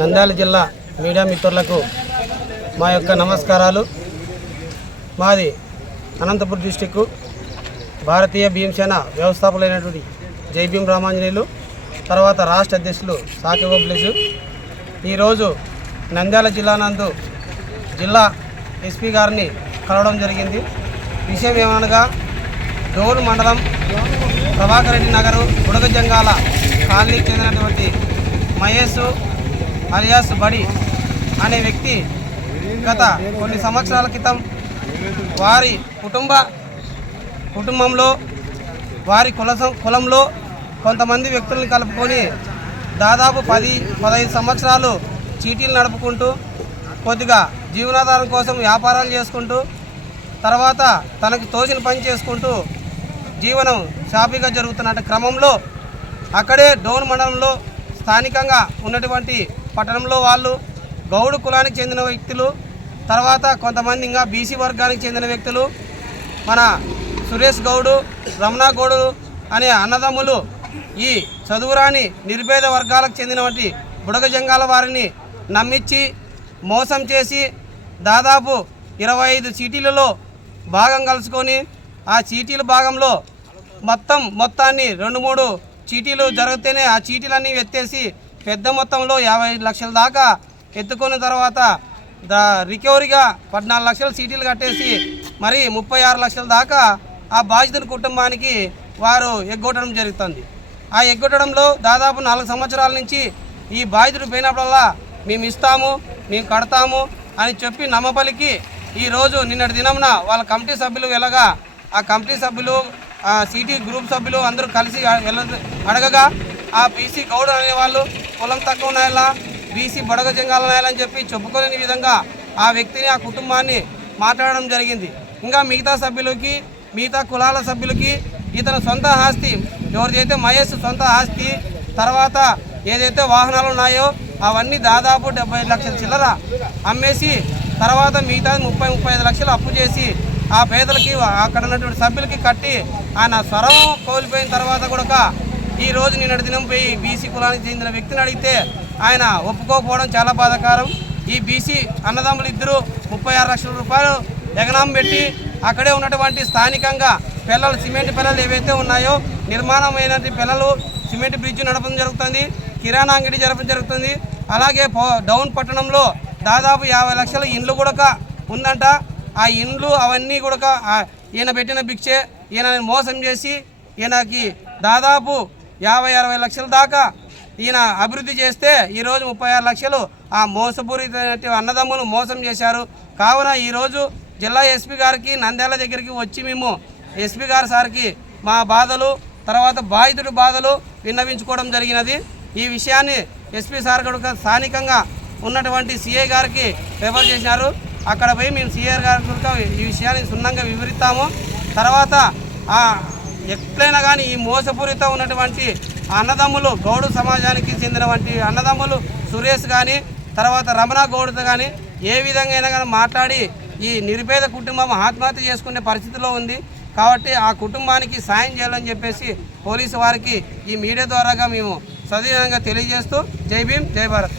నంద్యాల జిల్లా మీడియా మిత్రులకు మా యొక్క నమస్కారాలు. మాది అనంతపురం డిస్టిక్ భారతీయ భీమసేన వ్యవస్థాపకులైనటువంటి జై భీమ్ రామాంజనేయులు తర్వాత రాష్ట్ర అధ్యక్షులు సాకి ఓబ్లేసు ఈరోజు నంద్యాల జిల్లా నందు జిల్లా ఎస్పీ గారిని కలవడం జరిగింది. విషయం ఏమనగా డోరు మండలం ప్రభాకర్ రెడ్డి నగరు బుడగజంగాల కాలనీకి చెందినటువంటి మహేష్ అలియాస్ బడి అనే వ్యక్తి గత కొన్ని సంవత్సరాల క్రితం వారి కుటుంబ కుటుంబంలో వారి కుల సం- కులంలో కొంతమంది వ్యక్తులను కలుపుకొని దాదాపు పది పదహైదు సంవత్సరాలు చీటీలు నడుపుకుంటూ కొద్దిగా జీవనాధారం కోసం వ్యాపారాలు చేసుకుంటూ తర్వాత తనకు తోచిన పని చేసుకుంటూ జీవనం షాపీగా జరుగుతున్న క్రమంలో అక్కడే డోన్ మండలంలో స్థానికంగా ఉన్నటువంటి పట్టణంలో వాళ్ళు గౌడు కులానికి చెందిన వ్యక్తులు తర్వాత కొంతమంది ఇంకా బీసీ వర్గానికి చెందిన వ్యక్తులు మన సురేష్ గౌడు రమణ గౌడు అనే అన్నదమ్ములు ఈ చదువురాని నిర్భేద వర్గాలకు చెందినటువంటి బుడగ జంగాల వారిని నమ్మించి మోసం చేసి దాదాపు ఇరవై ఐదు చీటీలలో భాగం కలుసుకొని ఆ చీటీల భాగంలో మొత్తం మొత్తాన్ని రెండు మూడు చీటీలు జరిగితేనే ఆ చీటీలన్నీ ఎత్తేసి పెద్ద మొత్తంలో యాభై లక్షల దాకా ఎత్తుకున్న తర్వాత దా రికవరీగా పద్నాలుగు లక్షల సీటీలు కట్టేసి మరి ముప్పై ఆరు లక్షల దాకా ఆ బాధితుల కుటుంబానికి వారు ఎగ్గొట్టడం జరుగుతుంది. ఆ ఎగ్గొట్టడంలో దాదాపు నాలుగు సంవత్సరాల నుంచి ఈ బాధితుడు పోయినప్పుడల్లా మేము ఇస్తాము మేము కడతాము అని చెప్పి నమ్మపలికి ఈరోజు నిన్నటి దినంన వాళ్ళ కమిటీ సభ్యులు వెళ్ళగా ఆ కమిటీ సభ్యులు సిటీ గ్రూప్ సభ్యులు అందరూ కలిసి అడగగా ఆ బీసీ గౌడ్ అనే వాళ్ళు కులం తక్కువ ఉన్నాయలా బీసీ బడగ అని చెప్పి చెప్పుకోలేని విధంగా ఆ వ్యక్తిని ఆ కుటుంబాన్ని మాట్లాడడం జరిగింది. ఇంకా మిగతా సభ్యులకి మిగతా కులాల సభ్యులకి ఇతని సొంత ఆస్తి ఎవరిదైతే మహేష్ సొంత ఆస్తి తర్వాత ఏదైతే వాహనాలు ఉన్నాయో అవన్నీ దాదాపు డెబ్బై లక్షల చిల్లర అమ్మేసి తర్వాత మిగతా ముప్పై ముప్పై ఐదు లక్షలు అప్పు చేసి ఆ పేదలకి అక్కడ ఉన్నటువంటి సభ్యులకి కట్టి ఆయన స్వరం కోల్పోయిన తర్వాత కూడా ఈ రోజు నిన్నటి దినం పోయి బీసీ కులానికి చెందిన వ్యక్తిని అడిగితే ఆయన ఒప్పుకోకపోవడం చాలా బాధాకరం. ఈ బీసీ అన్నదమ్ములు ఇద్దరు ముప్పై ఆరు లక్షల రూపాయలు ఎగనాం పెట్టి అక్కడే ఉన్నటువంటి స్థానికంగా పిల్లలు సిమెంట్ పిల్లలు ఏవైతే ఉన్నాయో నిర్మాణమైన పిల్లలు సిమెంట్ బ్రిడ్జ్ నడపడం జరుగుతుంది కిరాణా అంగడి జరపడం జరుగుతుంది. అలాగే డౌన్ పట్టణంలో దాదాపు యాభై లక్షల ఇండ్లు కూడా ఉందంట. ఆ ఇండ్లు అవన్నీ కూడా ఈయన పెట్టిన భిక్షే ఈయన మోసం చేసి ఈయనకి దాదాపు యాభై అరవై లక్షల దాకా ఈయన అభివృద్ధి చేస్తే ఈరోజు ముప్పై ఆరు లక్షలు ఆ మోసపూరిత అన్నదమ్ములు మోసం చేశారు. కావున ఈరోజు జిల్లా ఎస్పీ గారికి నంద్యాల దగ్గరికి వచ్చి మేము ఎస్పీ గారు సార్కి మా బాధలు తర్వాత బాధితుడి బాధలు విన్నవించుకోవడం జరిగినది. ఈ విషయాన్ని ఎస్పీ సార్ కూడా స్థానికంగా ఉన్నటువంటి సిఐ గారికి రిఫర్ చేశారు అక్కడ పోయి మేము సీఆర్ గారి ఈ విషయాన్ని సున్నంగా వివరిస్తాము. తర్వాత ఆ ఎట్లయినా కానీ ఈ మోసపూరిత ఉన్నటువంటి అన్నదమ్ములు గౌడు సమాజానికి చెందినటువంటి అన్నదమ్ములు సురేష్ కానీ తర్వాత రమణ గౌడ్తో కానీ ఏ విధంగా అయినా కానీ మాట్లాడి ఈ నిరుపేద కుటుంబం ఆత్మహత్య చేసుకునే పరిస్థితిలో ఉంది. కాబట్టి ఆ కుటుంబానికి సాయం చేయాలని చెప్పేసి పోలీసు వారికి ఈ మీడియా ద్వారాగా మేము సవిధంగా తెలియజేస్తూ జై భీమ్ జై భారత్.